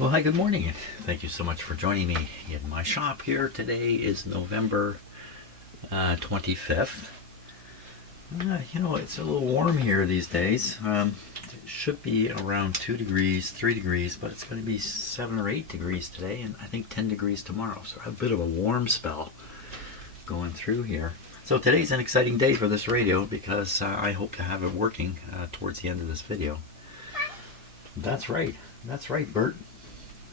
Well, hi, good morning. Thank you so much for joining me in my shop here. Today is November 25th. It's a little warm here these days. It should be around 2 degrees, 3 degrees, but it's going to be 7 or 8 degrees today, and I think 10 degrees tomorrow. So a bit of a warm spell going through here. So today's an exciting day for this radio because I hope to have it working towards the end of this video. That's right, Bert.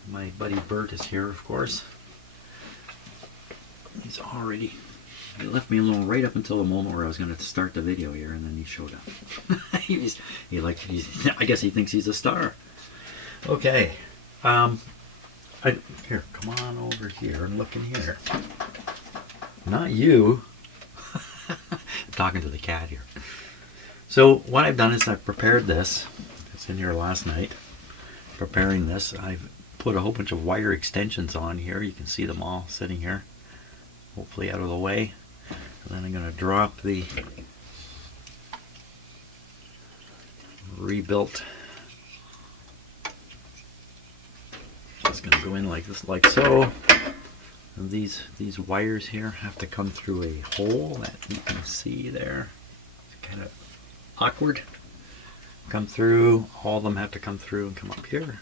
My buddy Bert is here, of course. He left me alone right up until the moment where I was going to start the video here, and then he showed up. I guess he thinks he's a star. Okay. Here, come on over here and look in here. Not you. I'm talking to the cat here. So what I've done is I've prepared this. It's in here last night. Preparing this, I've put a whole bunch of wire extensions on here. You can see them all sitting here, hopefully out of the way. And then I'm going to drop the rebuilt. It's going to go in like this, like so. And these wires here have to come through a hole that you can see there. It's kind of awkward. Come through. All of them have to come through and come up here.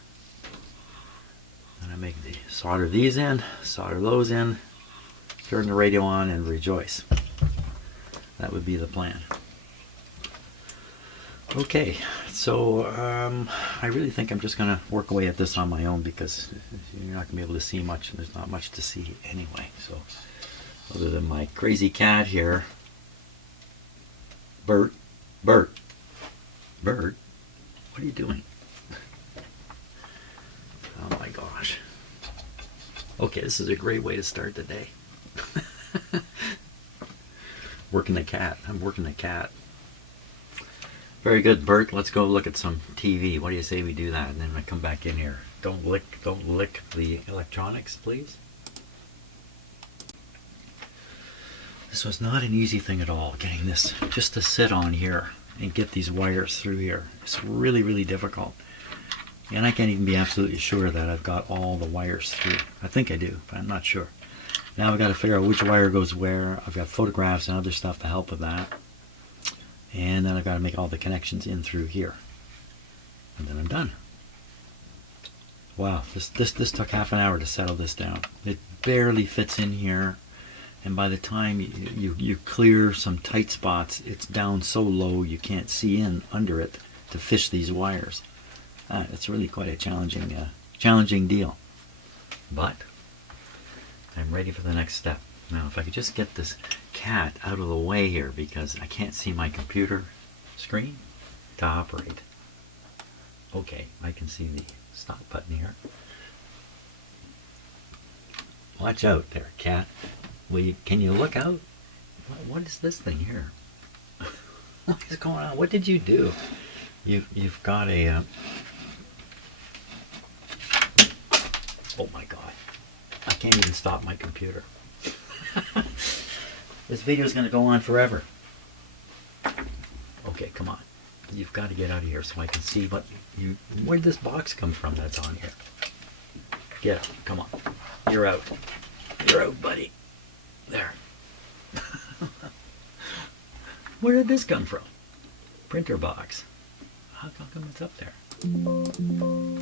And I make the solder these in, solder those in, turn the radio on, and rejoice. That would be the plan. Okay, so I really think I'm just going to work away at this on my own because you're not going to be able to see much, and there's not much to see anyway. So, other than my crazy cat here, Bert, what are you doing? Oh my gosh. Okay, this is a great way to start the day. Working the cat. I'm working the cat. Very good, Bert. Let's go look at some TV. What do you say we do that? And then I come back in here. Don't lick the electronics, please. This was not an easy thing at all, getting this just to sit on here and get these wires through here. It's really, really difficult. And I can't even be absolutely sure that I've got all the wires through. I think I do, but I'm not sure. Now I've got to figure out which wire goes where. I've got photographs and other stuff to help with that. And then I've got to make all the connections in through here. And then I'm done. Wow, this took half an hour to settle this down. It barely fits in here. And by the time you clear some tight spots, it's down so low you can't see in under it to fish these wires. It's really quite a challenging deal. But I'm ready for the next step. Now, if I could just get this cat out of the way here because I can't see my computer screen to operate. Okay, I can see the stop button here. Watch out there, cat. Can you look out? What is this thing here? What is going on? What did you do? You've got a... Oh my God. I can't even stop my computer. This video is going to go on forever. Okay, come on. You've got to get out of here so I can see where did this box come from that's on here? Get up. Come on. You're out. You're out, buddy. There. Where did this come from? Printer box. How come it's up there?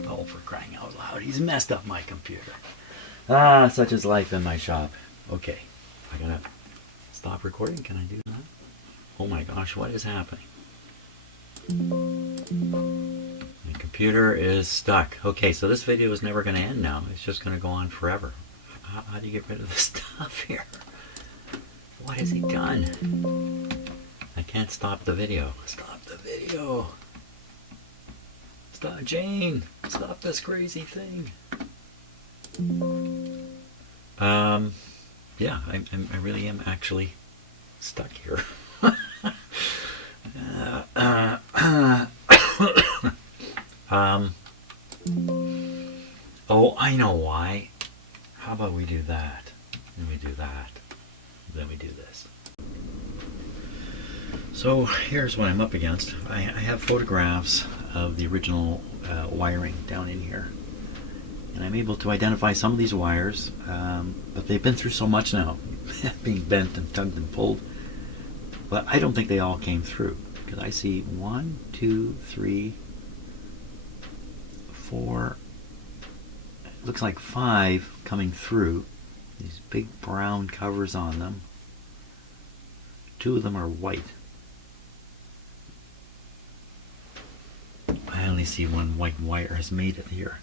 Oh, for crying out loud. He's messed up my computer. Such is life in my shop. Okay. I gotta stop recording. Can I do that? Oh my gosh, what is happening? My computer is stuck. Okay, so this video is never going to end now. It's just going to go on forever. How do you get rid of this stuff here? What has he done? I can't stop the video. Stop the video. Stop, Jane. Stop this crazy thing. Yeah, I really am actually stuck here. Oh, I know why. How about we do that? Then we do that. Then we do this. So here's what I'm up against. I have photographs of the original wiring down in here. And I'm able to identify some of these wires, but they've been through so much now, being bent and tugged and pulled. But I don't think they all came through, because I see 1, 2, 3, 4, it looks like 5 coming through. These big brown covers on them. 2 of them are white. I only see 1 white wire has made it here.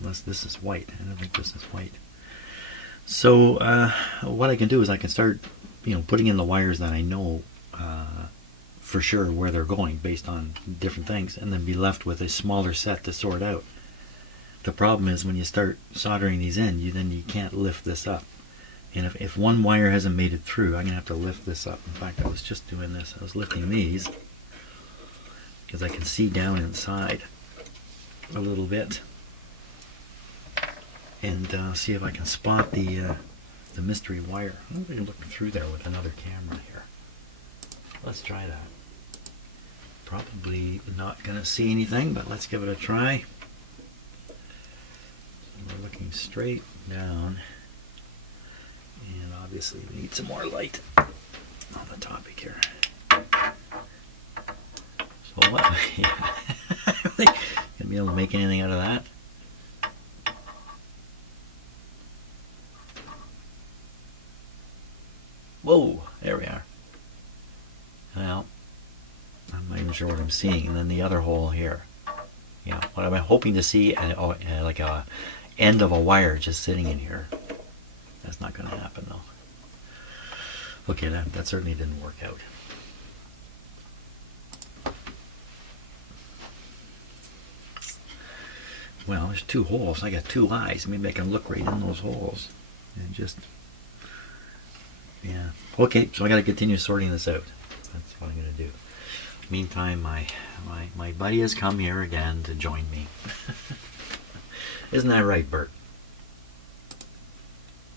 Unless this is white. I don't think this is white. So what I can do is I can start, putting in the wires that I know for sure where they're going based on different things, and then be left with a smaller set to sort out. The problem is when you start soldering these in, you can't lift this up. And if 1 wire hasn't made it through, I'm going to have to lift this up. In fact, I was just doing this. I was lifting these because I can see down inside a little bit, and see if I can spot the mystery wire. I'm going to look through there with another camera here. Let's try that. Probably not going to see anything, but let's give it a try. We're looking straight down, and obviously we need some more light on the topic here. So what? Gonna be able to make anything out of that? Whoa, there we are. Well, I'm not even sure what I'm seeing. And then the other hole here. Yeah, what I'm hoping to see, like a end of a wire just sitting in here. That's not going to happen though. Okay, that certainly didn't work out. Well, there's 2 holes. I got 2 eyes. Maybe I can look right in those holes and just, yeah. Okay, so I got to continue sorting this out. That's what I'm going to do. Meantime, my buddy has come here again to join me. Isn't that right, Bert?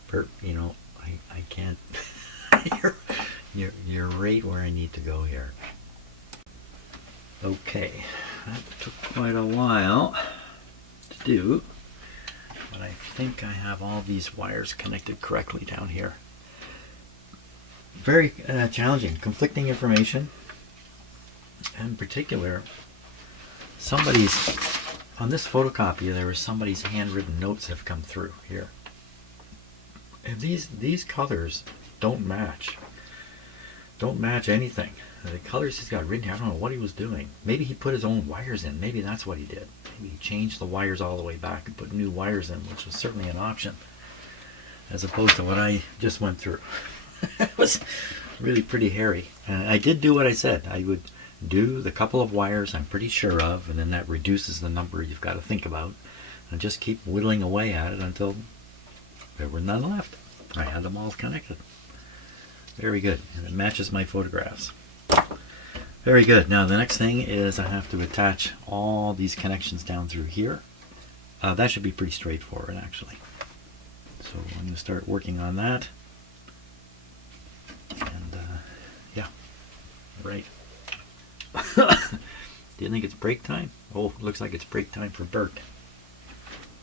Bert, I can't. you're right where I need to go here. Okay, that took quite a while to do, but I think I have all these wires connected correctly down here. Very challenging, conflicting information. In particular, on this photocopier, there was somebody's handwritten notes have come through here. And these colors don't match anything. The colors he's got written here, I don't know what he was doing. Maybe he put his own wires in. Maybe that's what he did. Maybe he changed the wires all the way back and put new wires in, which was certainly an option, as opposed to what I just went through. It was really pretty hairy. I did do what I said. I would do the couple of wires I'm pretty sure of, and then that reduces the number you've got to think about, and just keep whittling away at it until there were none left. I had them all connected. Very good, and it matches my photographs. Very good. Now the next thing is I have to attach all these connections down through here. That should be pretty straightforward actually. So I'm going to start working on that. And yeah, right. Do you think it's break time? Oh, looks like it's break time for Bert.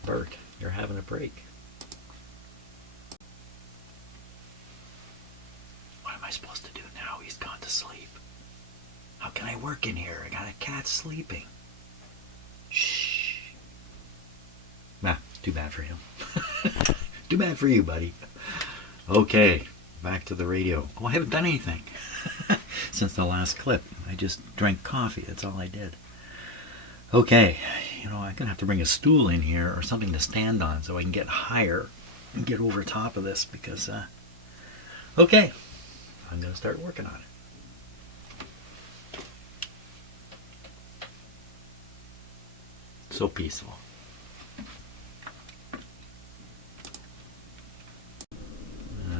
Bert, you're having a break. What am I supposed to do now? He's gone to sleep. How can I work in here? I got a cat sleeping. Shh. Nah, too bad for him. Too bad for you, buddy. Okay, back to the radio. Oh, I haven't done anything since the last clip. I just drank coffee. That's all I did. Okay, I'm going to have to bring a stool in here or something to stand on so I can get higher and get over top of this because, okay, I'm going to start working on it. So peaceful.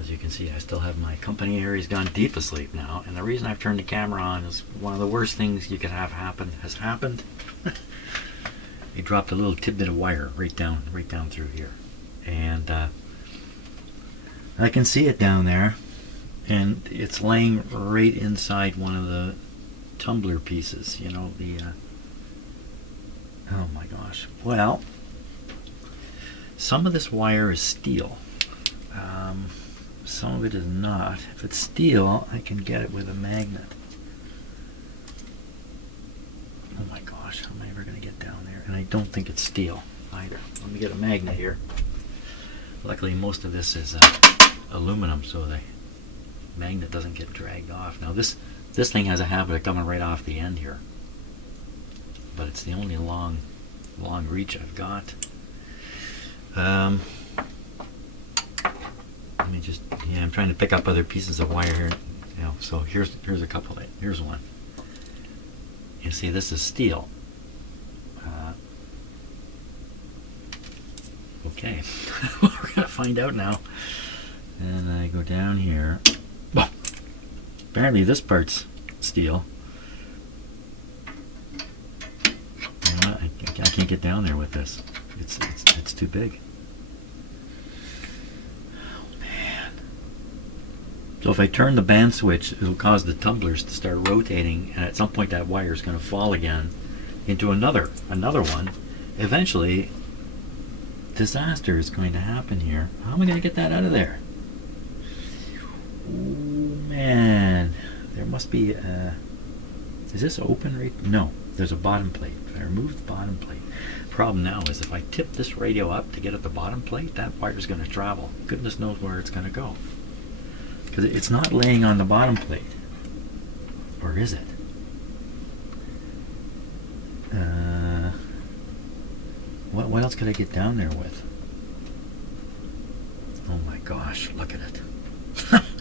As you can see, I still have my company here. He's gone deep asleep now, and the reason I've turned the camera on is one of the worst things you could have happen has happened. He dropped a little tidbit of wire right down through here, and I can see it down there, and it's laying right inside one of the tumbler pieces, you know, oh my gosh. Well, some of this wire is steel. Some of it is not. If it's steel, I can get it with a magnet. Oh my gosh, how am I ever going to get down there? And I don't think it's steel either. Let me get a magnet here. Luckily, most of this is aluminum, so the magnet doesn't get dragged off. Now this thing has a habit of coming right off the end here, but it's the only long reach I've got. Let me just, yeah, I'm trying to pick up other pieces of wire here. You know, so here's a couple. Here's one. You see, this is steel. Okay, we're gonna find out now. And I go down here. Well, apparently this part's steel. You know what? I can't get down there with this. It's too big. Oh man! So if I turn the band switch, it'll cause the tumblers to start rotating, and at some point that wire is going to fall again into another one. Eventually, disaster is going to happen here. How am I going to get that out of there? Oh man, there must be is this open right? No, there's a bottom plate. If I remove the bottom plate, problem now is if I tip this radio up to get at the bottom plate, that wire is going to travel. Goodness knows where it's going to go, because it's not laying on the bottom plate. Or is it? What else could I get down there with? Oh my gosh, look at it.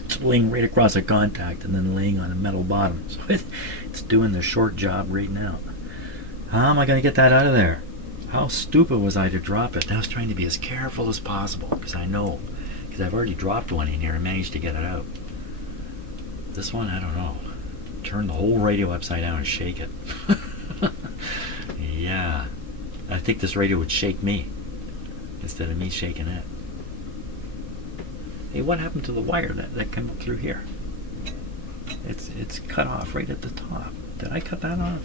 It's laying right across a contact and then laying on a metal bottom. So it's doing the short job right now. How am I going to get that out of there? How stupid was I to drop it? I was trying to be as careful as possible, because I know. Because I've already dropped one in here and managed to get it out. This one, I don't know. Turn the whole radio upside down and shake it. Yeah. I think this radio would shake me instead of me shaking it. Hey, what happened to the wire that came up through here? It's cut off right at the top. Did I cut that off?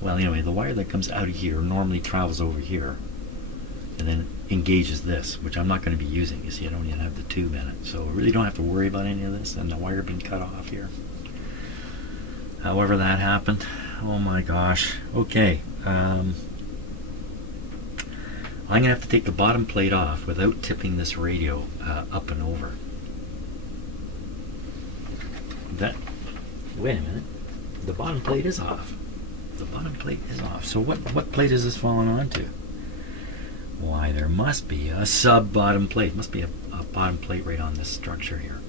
Well, anyway, the wire that comes out of here normally travels over here and then engages this, which I'm not going to be using. You see, I don't even have the tube in it, so I really don't have to worry about any of this, and the wire being cut off here. However that happened. Oh my gosh. Okay. I'm going to have to take the bottom plate off without tipping this radio up and over. Wait a minute. The bottom plate is off. The bottom plate is off. So what plate is this falling onto? Why, there must be a sub-bottom plate. Must be a bottom plate right on this structure here.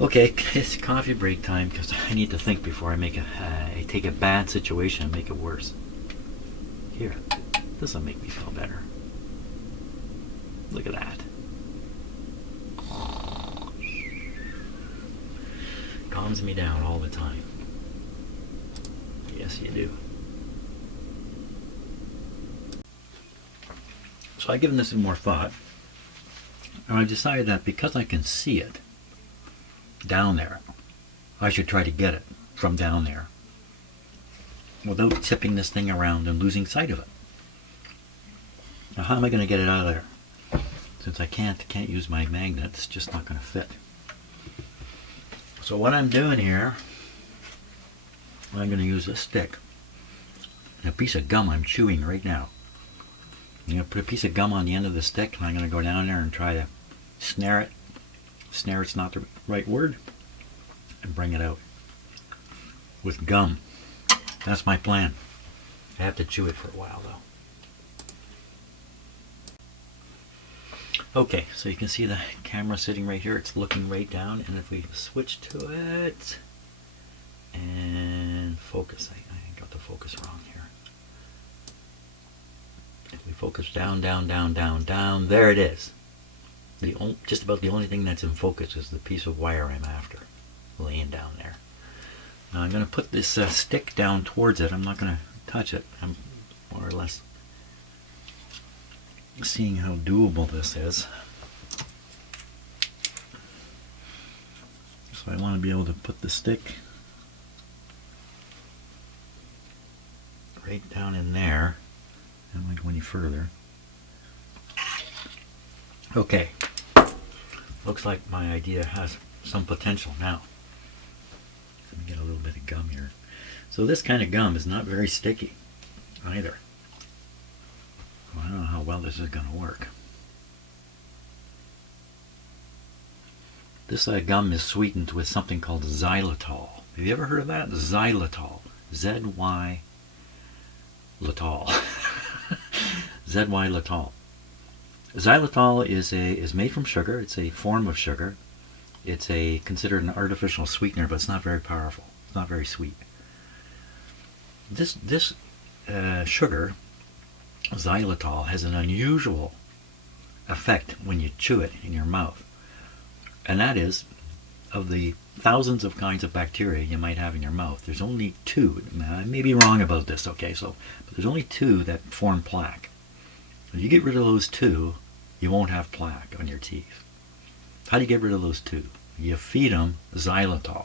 Okay, it's coffee break time, because I need to think before I take a bad situation and make it worse. Here, this will make me feel better. Look at that. Calms me down all the time. Yes, you do. So I've given this some more thought, and I decided that because I can see it down there, I should try to get it from down there without tipping this thing around and losing sight of it. Now, how am I going to get it out of there? Since I can't use my magnet, it's just not going to fit. So what I'm doing here, I'm going to use a stick and a piece of gum I'm chewing right now. I'm going to put a piece of gum on the end of the stick, and I'm going to go down there and try to snare it. Snare, it's not the right word, and bring it out with gum. That's my plan. I have to chew it for a while though. Okay, so you can see the camera sitting right here. It's looking right down, and if we switch to it and focus, I got the focus wrong here. If we focus down, down, down, down, down, there it is. Just about the only thing that's in focus is the piece of wire I'm after, laying down there. Now I'm going to put this stick down towards it. I'm not going to touch it. I'm more or less seeing how doable this is. So I want to be able to put the stick right down in there. I don't want to go any further. Okay, looks like my idea has some potential now. Let me get a little bit of gum here. So this kind of gum is not very sticky either. Well, I don't know how well this is going to work. This gum is sweetened with something called xylitol. Have you ever heard of that? Xylitol. Z-Y Litol. Z-Y Litol. Xylitol is made from sugar. It's a form of sugar. It's considered an artificial sweetener, but it's not very powerful. It's not very sweet. This sugar, xylitol, has an unusual effect when you chew it in your mouth. And that is, of the thousands of kinds of bacteria you might have in your mouth, there's only two. Now, I may be wrong about this, okay? But there's only two that form plaque. If you get rid of those two, you won't have plaque on your teeth. How do you get rid of those two? You feed them xylitol.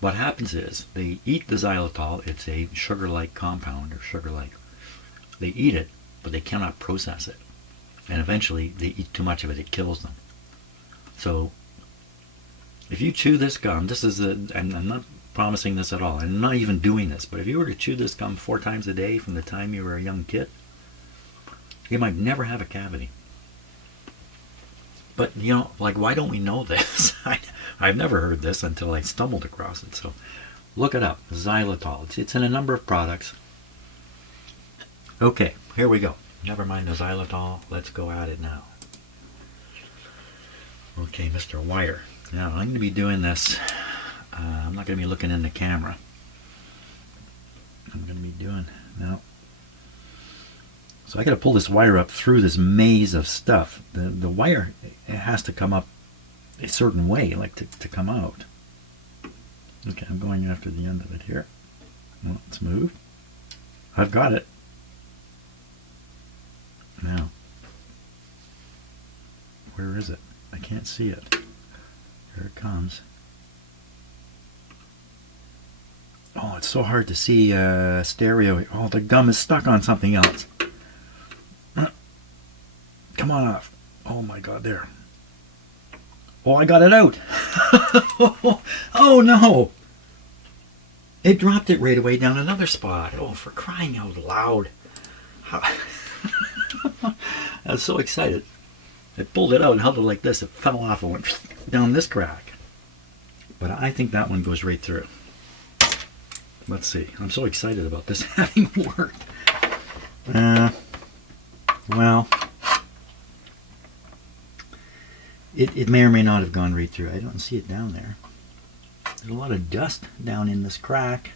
What happens is, they eat the xylitol. It's a sugar-like compound, or sugar-like. They eat it, but they cannot process it. And eventually, they eat too much of it, it kills them. So, if you chew this gum, I'm not promising this at all. I'm not even doing this, but if you were to chew this gum 4 times a day from the time you were a young kid, you might never have a cavity. But, you know, like, why don't we know this? I've never heard this until I stumbled across it. So, look it up. Xylitol. It's in a number of products. Okay, here we go. Never mind the xylitol. Let's go at it now. Okay, Mr. Wire. Now, I'm going to be doing this. I'm not going to be looking in the camera. I'm going to be doing... No. So I got to pull this wire up through this maze of stuff. The wire, it has to come up a certain way, like to come out. Okay, I'm going after the end of it here. Well, let's move. I've got it. Now, where is it? I can't see it. Here it comes. Oh, it's so hard to see stereo. Oh, the gum is stuck on something else. Come on off. Oh my God, there. Oh, I got it out. Oh no. It dropped it right away down another spot. Oh, for crying out loud. I was so excited. I pulled it out and held it like this. It fell off and went down this crack. But I think that one goes right through. Let's see. I'm so excited about this having worked. Well, it may or may not have gone right through. I don't see it down there. There's a lot of dust down in this crack.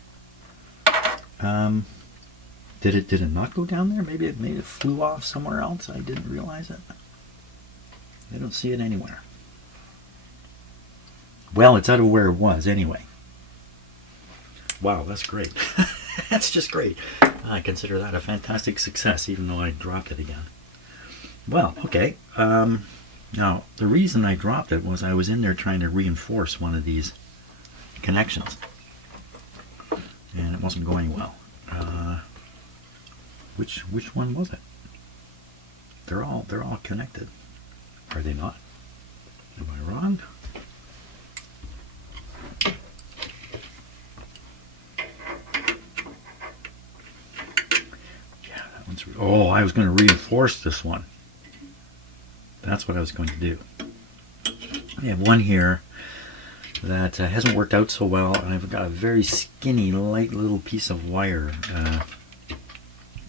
Did it not go down there? Maybe it flew off somewhere else. I didn't realize it. I don't see it anywhere. Well, it's out of where it was anyway. Wow, that's great. That's just great. I consider that a fantastic success, even though I dropped it again. Well, okay. Now, the reason I dropped it was I was in there trying to reinforce one of these connections, and it wasn't going well. Which one was it? They're all connected. Are they not? Am I wrong? Yeah, that one's... Oh, I was going to reinforce this one. That's what I was going to do. I have one here that hasn't worked out so well, and I've got a very skinny, light little piece of wire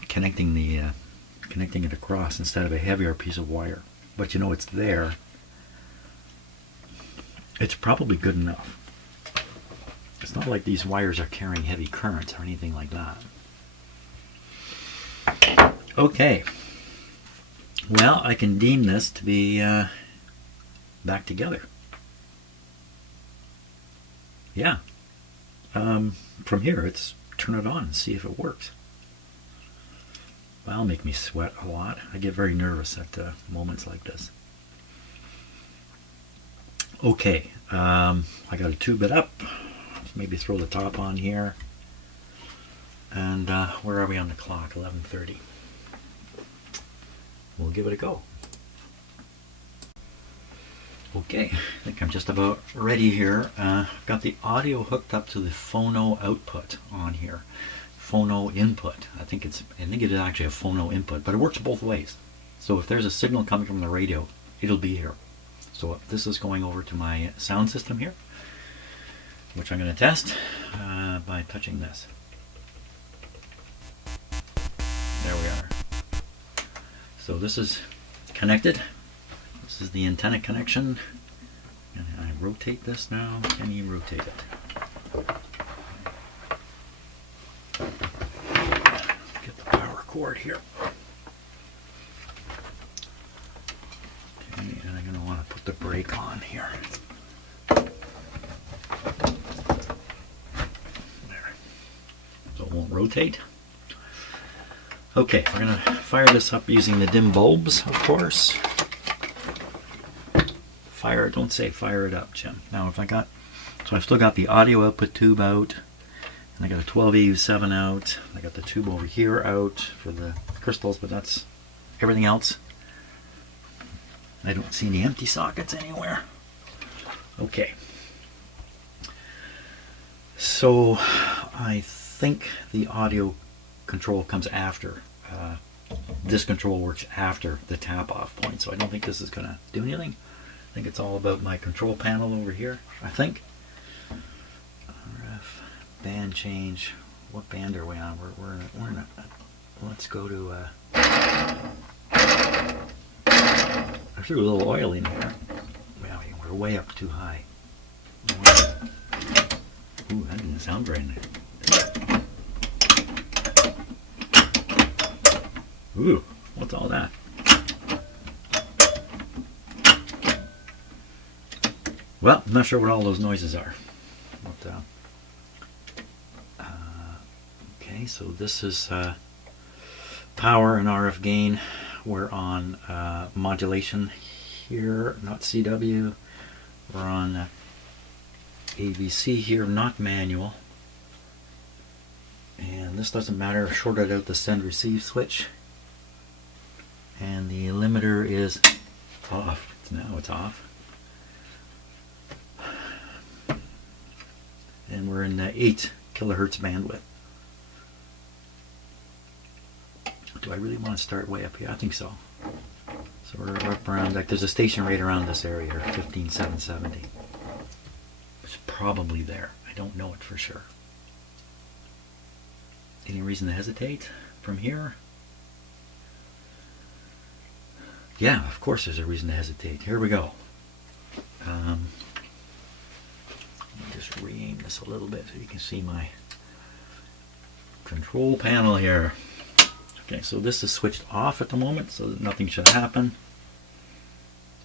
connecting it across instead of a heavier piece of wire. But you know, it's there. It's probably good enough. It's not like these wires are carrying heavy currents or anything like that. Okay. Well, I can deem this to be back together. Yeah. From here, it's turn it on and see if it works. That'll make me sweat a lot. I get very nervous at moments like this. Okay, I got to tube it up. Maybe throw the top on here. And where are we on the clock? 11:30. We'll give it a go. Okay, I think I'm just about ready here. Got the audio hooked up to the phono output on here. Phono input. I think it is actually a phono input, but it works both ways. So if there's a signal coming from the radio, it'll be here. So this is going over to my sound system here, which I'm going to test by touching this. There we are. So this is connected. This is the antenna connection. And I rotate this now. Can you rotate it? Get the power cord here. Okay, and I'm going to want to put the brake on here. There. So it won't rotate. Okay, we're going to fire this up using the dim bulbs, of course. Fire it, don't say fire it up, Jim. Now if I've still got the audio output tube out, and I got a 12AU7 out, I got the tube over here out for the crystals, but that's everything else. I don't see any empty sockets anywhere. Okay. So I think the audio control comes after. This control works after the tap off point, so I don't think this is going to do anything. I think it's all about my control panel over here, I think. RF, band change. What band are we on? We're in a, let's go to, I threw a little oil in here. Well, we're way up too high. Ooh, that didn't sound very nice. Ooh, what's all that? Well, I'm not sure what all those noises are. But, okay, so this is power and RF gain. We're on modulation here, not CW. We're on ABC here, not manual. And this doesn't matter, shorted out the send receive switch. And the limiter is off. Now it's off. And we're in the 8 kilohertz bandwidth. Do I really want to start way up here? I think so. So we're up around, like there's a station right around this area here, 15770. It's probably there. I don't know it for sure. Any reason to hesitate from here? Yeah, of course there's a reason to hesitate. Here we go. Let me just re-aim this a little bit so you can see my control panel here. Okay, so this is switched off at the moment, so that nothing should happen.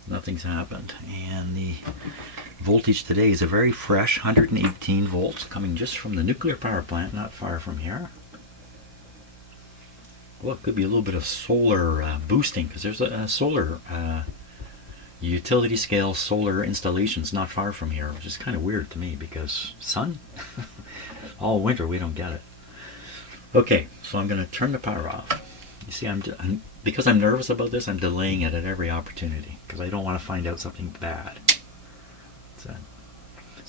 Nothing's happened. And the voltage today is a very fresh 118 volts coming just from the nuclear power plant, not far from here. Well, it could be a little bit of solar boosting, because there's a solar utility scale solar installations not far from here, which is kind of weird to me because sun? All winter we don't get it. Okay, so I'm going to turn the power off. You see, because I'm nervous about this, I'm delaying it at every opportunity because I don't want to find out something bad. So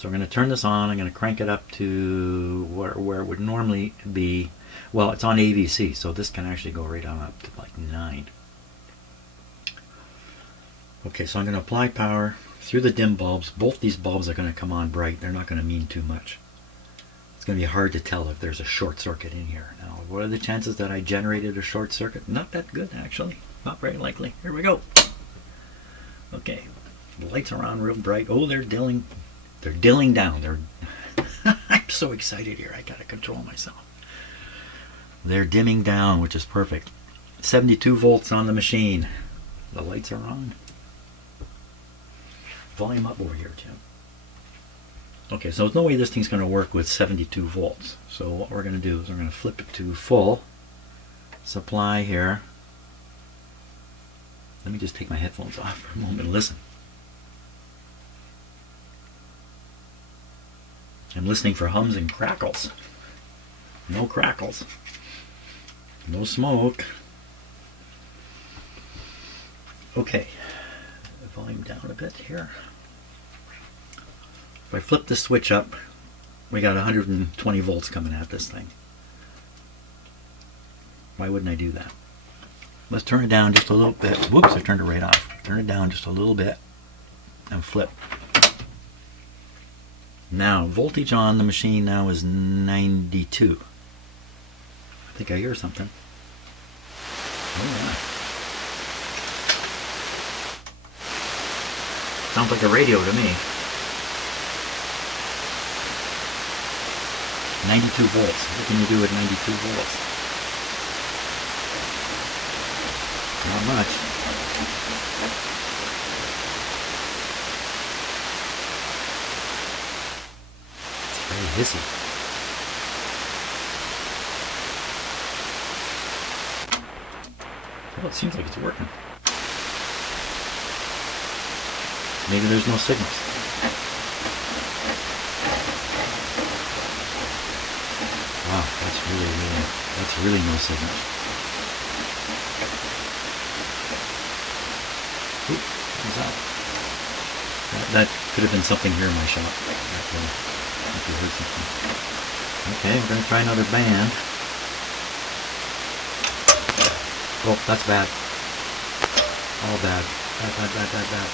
I'm going to turn this on. I'm going to crank it up to where it would normally be. Well, it's on AVC, so this can actually go right on up to like 9. Okay, so I'm going to apply power through the dim bulbs. Both these bulbs are going to come on bright. They're not going to mean too much. It's going to be hard to tell if there's a short circuit in here. Now, what are the chances that I generated a short circuit? Not that good, actually. Not very likely. Here we go. Okay, the lights are on real bright. Oh, they're dilling down. I'm so excited here. I got to control myself. They're dimming down, which is perfect. 72 volts on the machine. The lights are on. Volume up over here, Jim. Okay, so there's no way this thing's going to work with 72 volts. So what we're going to do is we're going to flip it to full supply here. Let me just take my headphones off for a moment and listen. I'm listening for hums and crackles. No crackles. No smoke. Okay. Volume down a bit here. If I flip the switch up, we got 120 volts coming at this thing. Why wouldn't I do that? Let's turn it down just a little bit. Whoops, I turned it right off. Turn it down just a little bit and flip. Now, voltage on the machine now is 92. I think I hear something. Oh yeah. Sounds like a radio to me. 92 volts. What can you do at 92 volts? Not much. It's very hissy. Well, it seems like it's working. Maybe there's no signals. Wow, that's really no signal. Oop, what was that? That could have been something here in my shop. If you heard something. Okay, we're going to try another band. Oh, that's bad. All bad. Bad.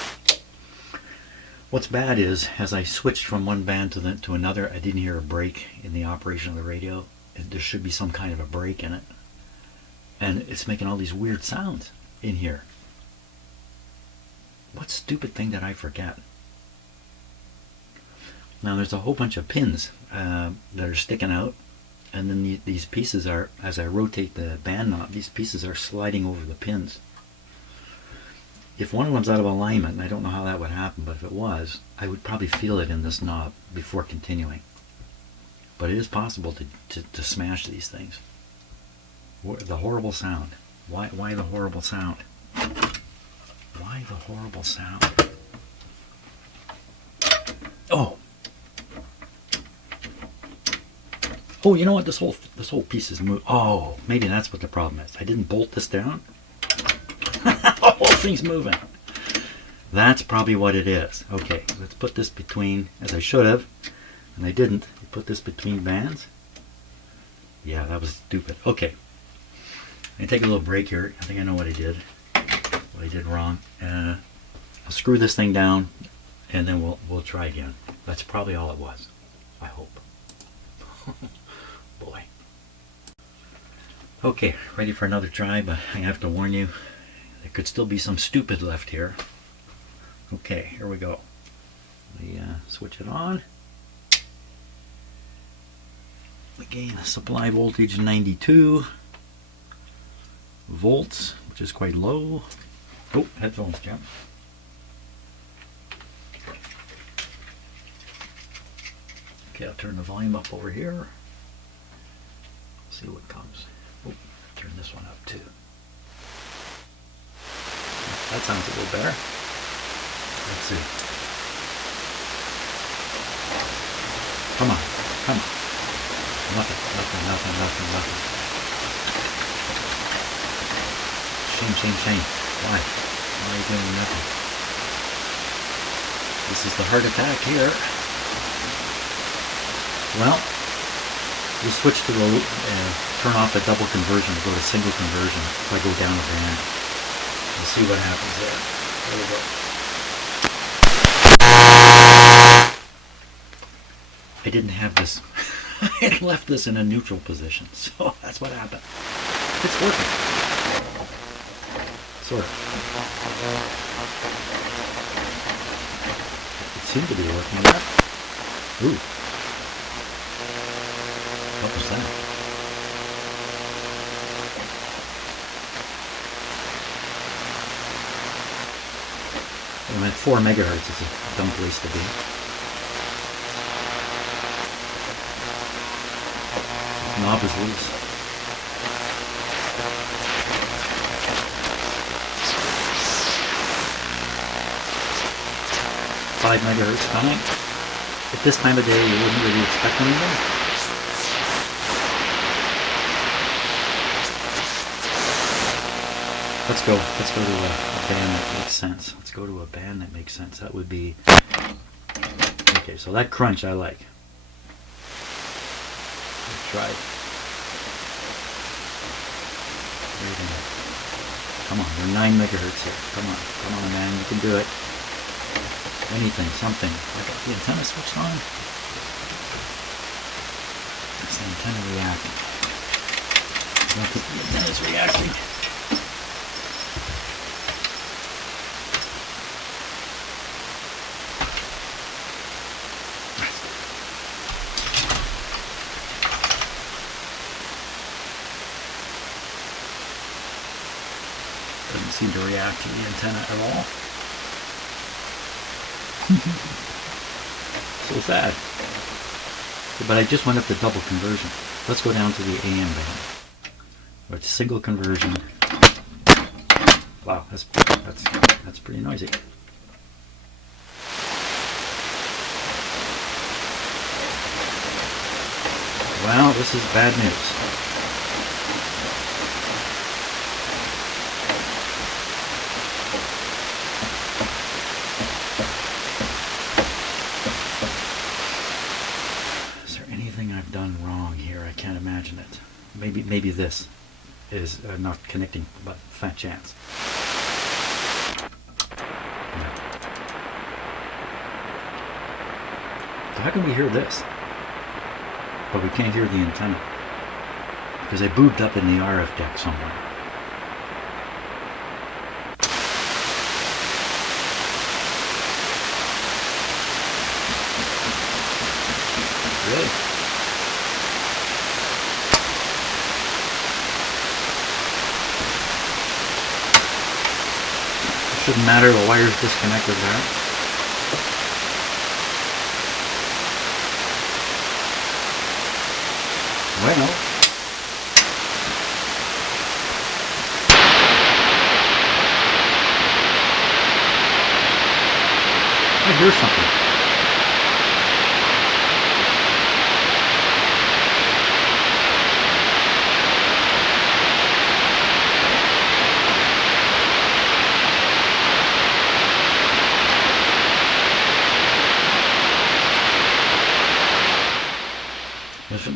What's bad is, as I switched from one band to another, I didn't hear a break in the operation of the radio. There should be some kind of a break in it. And it's making all these weird sounds in here. What stupid thing did I forget? Now there's a whole bunch of pins that are sticking out. And then these pieces are, as I rotate the band knob, these pieces are sliding over the pins. If one of them's out of alignment, and I don't know how that would happen, but if it was, I would probably feel it in this knob before continuing. But it is possible to smash these things. The horrible sound. Why the horrible sound? Why the horrible sound? Oh! Oh, you know what? This whole piece is moving. Oh, maybe that's what the problem is. I didn't bolt this down. The whole thing's moving. That's probably what it is. Okay, let's put this between, as I should have, and I didn't. Put this between bands. Yeah, that was stupid. Okay, I'm gonna take a little break here. I think I know what I did. What I did wrong. I'll screw this thing down, and then we'll try again. That's probably all it was. I hope. Boy. Okay, ready for another try, but I have to warn you, there could still be some stupid left here. Okay, here we go. We switch it on. Again, supply voltage 92 volts, which is quite low. Oh, headphones jump. Okay, I'll turn the volume up over here. See what comes. Oh, turn this one up too. That sounds a little better. Let's see. Come on, come on. Nothing. Shame. Why? Why are you doing nothing? This is the heart attack here. Well, we switch to the turn off the double conversion to go to single conversion. If I go down a band, we'll see what happens there. There we go. I didn't have this. I had left this in a neutral position, so that's what happened. It's working. Sort of. It seemed to be working. Ooh. What was that? I'm at 4 megahertz. It's a dumb place to be. The knob is loose. 5 megahertz coming. At this time of day, you wouldn't really expect anything. Let's go to a band that makes sense. Let's go to a band that makes sense. That would be, okay, so that crunch I like. Let's try it. Come on, we're 9 megahertz here. Come on, man, you can do it. Anything, something. I got the antenna switched on. Is the antenna reacting? I don't think the antenna's reacting. Doesn't seem to react to the antenna at all. So sad. But I just went up to double conversion. Let's go down to the AM band. It's single conversion. Wow, that's pretty noisy. Well, this is bad news. I've done wrong here. I can't imagine it. Maybe this is not connecting, but fat chance. So how can we hear this, but we can't hear the antenna? Because they boobed up in the RF deck somewhere. Really? Shouldn't matter, the wire's disconnected there. Well, I hear something.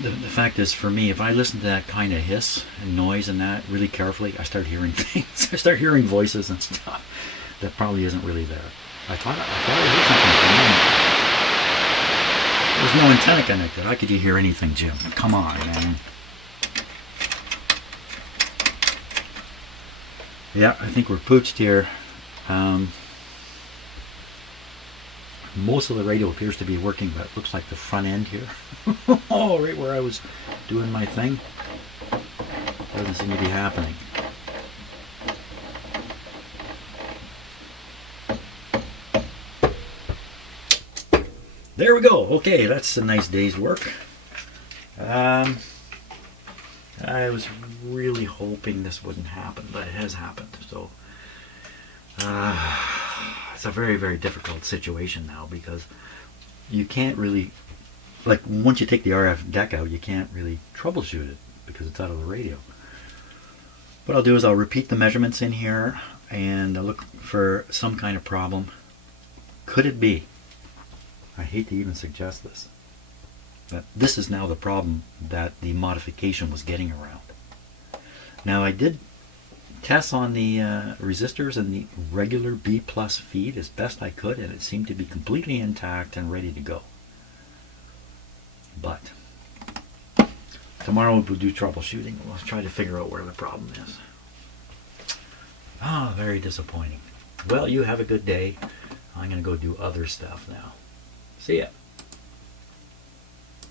The fact is, for me, if I listen to that kind of hiss and noise and that really carefully, I start hearing things. I start hearing voices and stuff that probably isn't really there. I thought I heard something from them. There's no antenna connected. How could you hear anything, Jim? Come on, man. Yeah, I think we're pooched here. Most of the radio appears to be working, but it looks like the front end here. Oh, right where I was doing my thing. Doesn't seem to be happening. There we go. Okay, that's a nice day's work. I was really hoping this wouldn't happen, but it has happened. So it's a very, very difficult situation now, because you can't really, like, once you take the RF deck out, you can't really troubleshoot it because it's out of the radio. What I'll do is I'll repeat the measurements in here and I'll look for some kind of problem. Could it be, I hate to even suggest this, that this is now the problem that the modification was getting around. Now, I did tests on the resistors and the regular B plus feed as best I could, and it seemed to be completely intact and ready to go. But tomorrow we'll do troubleshooting. We'll try to figure out where the problem is. Ah, very disappointing. Well, you have a good day. I'm going to go do other stuff now. See ya.